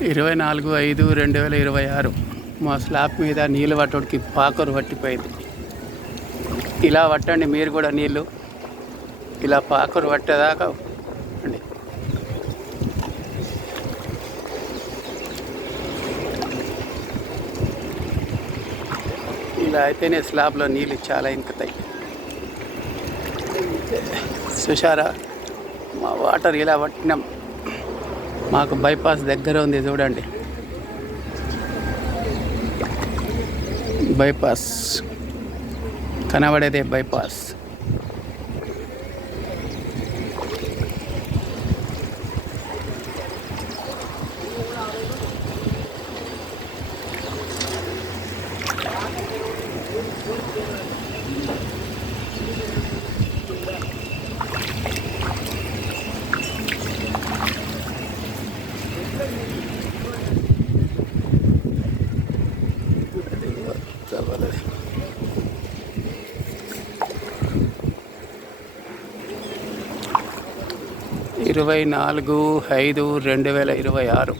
24/5/2026 మా స్లాబ్ మీద నీళ్ళు పట్టడానికి పాకరు పట్టిపోయింది. ఇలా పట్టండి మీరు కూడా నీళ్ళు, ఇలా పాకరు పట్టేదాకా అండి. ఇలా అయితేనే స్లాబ్లో నీళ్ళు చాలా ఇంకుతాయి. చూశారా, మా వాటర్ ఇలా పట్టినాం. మాకు బైపాస్ దగ్గర ఉంది చూడండి. బైపాస్ కనబడేదే బైపాస్. చదవలేదు. 24/5/2026